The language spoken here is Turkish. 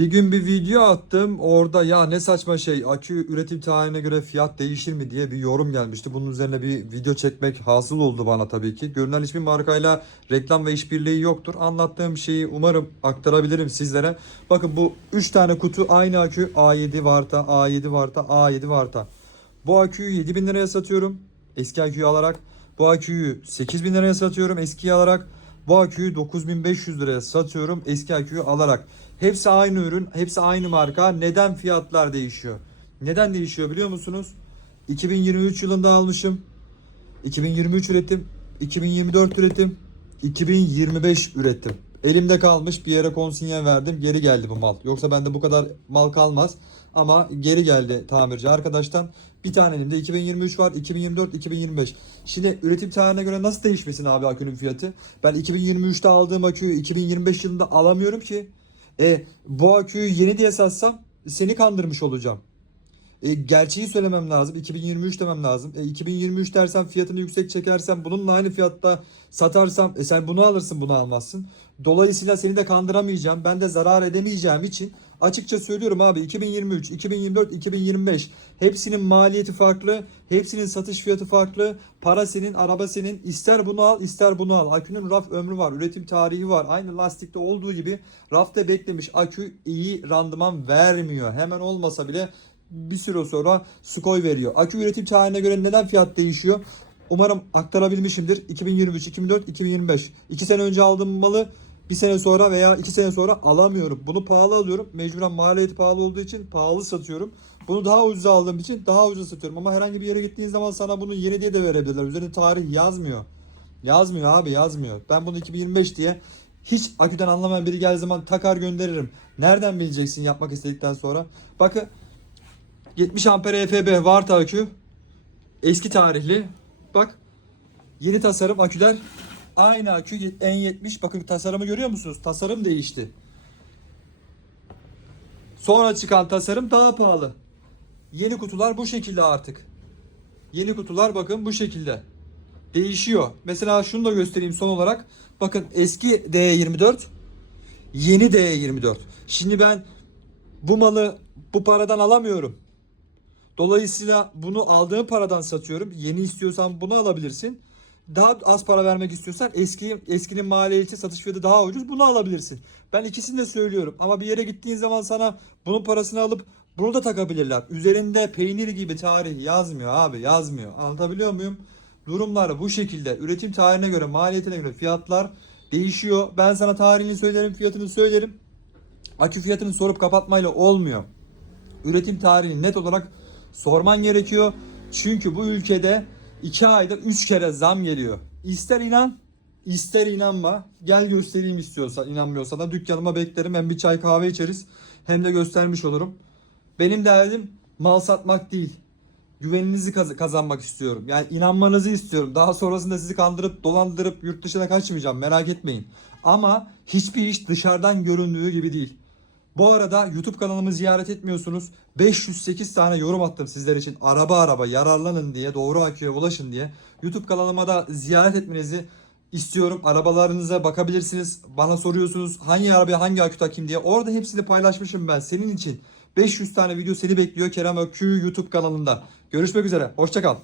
Bir gün bir video attım. Orada ya ne saçma şey akü üretim tarihine göre fiyat değişir mi diye bir yorum gelmişti. Bunun üzerine bir video çekmek hasıl oldu bana tabii ki. Görünen hiçbir markayla reklam ve işbirliği yoktur. Anlattığım şeyi umarım aktarabilirim sizlere. Bakın bu 3 tane kutu aynı akü A7 Varta, A7 Varta, A7 Varta. Bu aküyü 7000 liraya satıyorum. Eski aküyü alarak. Bu aküyü 8000 liraya satıyorum eskiyi alarak. Bu aküyü 9500 liraya satıyorum eski aküyü alarak. Hepsi aynı ürün, hepsi aynı marka. Neden fiyatlar değişiyor? Neden değişiyor biliyor musunuz? 2023 yılında almışım. 2023 üretim, 2024 üretim, 2025 üretim. Elimde kalmış bir yere konsinye verdim. Geri geldi bu mal. Yoksa bende bu kadar mal kalmaz. Ama geri geldi tamirci arkadaştan. Bir tane elimde 2023 var, 2024, 2025. Şimdi üretim tarihine göre nasıl değişmesin abi akünün fiyatı? Ben 2023'te aldığım aküyü 2025 yılında alamıyorum ki. E bu aküyü yeni diye satsam seni kandırmış olacağım. E, gerçeği söylemem lazım. 2023 demem lazım. E, 2023 dersem fiyatını yüksek çekersem bununla aynı fiyatta satarsam e, sen bunu alırsın bunu almazsın. Dolayısıyla seni de kandıramayacağım. Ben de zarar edemeyeceğim için açıkça söylüyorum abi 2023, 2024, 2025 hepsinin maliyeti farklı. Hepsinin satış fiyatı farklı. Para senin, araba senin. İster bunu al, ister bunu al. Akünün raf ömrü var, üretim tarihi var. Aynı lastikte olduğu gibi rafta beklemiş akü iyi randıman vermiyor. Hemen olmasa bile bir süre sonra skoy veriyor. Akü üretim tarihine göre neden fiyat değişiyor? Umarım aktarabilmişimdir. 2023, 2024, 2025. 2 sene önce aldığım malı bir sene sonra veya iki sene sonra alamıyorum. Bunu pahalı alıyorum. Mecburen maliyeti pahalı olduğu için pahalı satıyorum. Bunu daha ucuza aldığım için daha ucuz satıyorum. Ama herhangi bir yere gittiğin zaman sana bunu yeni diye de verebilirler. Üzerinde tarih yazmıyor. Yazmıyor abi yazmıyor. Ben bunu 2025 diye hiç aküden anlamayan biri geldiği zaman takar gönderirim. Nereden bileceksin yapmak istedikten sonra? Bakın 70 amper EFB Varta akü. Eski tarihli. Bak. Yeni tasarım aküler. Aynı akü N70. Bakın tasarımı görüyor musunuz? Tasarım değişti. Sonra çıkan tasarım daha pahalı. Yeni kutular bu şekilde artık. Yeni kutular bakın bu şekilde. Değişiyor. Mesela şunu da göstereyim son olarak. Bakın eski D24 yeni D24. Şimdi ben bu malı bu paradan alamıyorum. Dolayısıyla bunu aldığım paradan satıyorum. Yeni istiyorsan bunu alabilirsin. Daha az para vermek istiyorsan eski eskinin maliyeti satış fiyatı daha ucuz bunu alabilirsin. Ben ikisini de söylüyorum ama bir yere gittiğin zaman sana bunun parasını alıp bunu da takabilirler. Üzerinde peynir gibi tarih yazmıyor abi yazmıyor. Anlatabiliyor muyum? Durumlar bu şekilde. Üretim tarihine göre maliyetine göre fiyatlar değişiyor. Ben sana tarihini söylerim fiyatını söylerim. Akü fiyatını sorup kapatmayla olmuyor. Üretim tarihini net olarak sorman gerekiyor. Çünkü bu ülkede 2 ayda 3 kere zam geliyor. İster inan, ister inanma. Gel göstereyim istiyorsan, inanmıyorsan da dükkanıma beklerim. Hem bir çay kahve içeriz hem de göstermiş olurum. Benim derdim mal satmak değil. Güveninizi kaz- kazanmak istiyorum. Yani inanmanızı istiyorum. Daha sonrasında sizi kandırıp dolandırıp yurt dışına kaçmayacağım. Merak etmeyin. Ama hiçbir iş dışarıdan göründüğü gibi değil. Bu arada YouTube kanalımı ziyaret etmiyorsunuz. 508 tane yorum attım sizler için. Araba araba yararlanın diye, doğru aküye ulaşın diye. YouTube kanalıma da ziyaret etmenizi istiyorum. Arabalarınıza bakabilirsiniz. Bana soruyorsunuz hangi arabaya hangi akü takayım diye. Orada hepsini paylaşmışım ben senin için. 500 tane video seni bekliyor Kerem Ökü YouTube kanalında. Görüşmek üzere. Hoşçakal.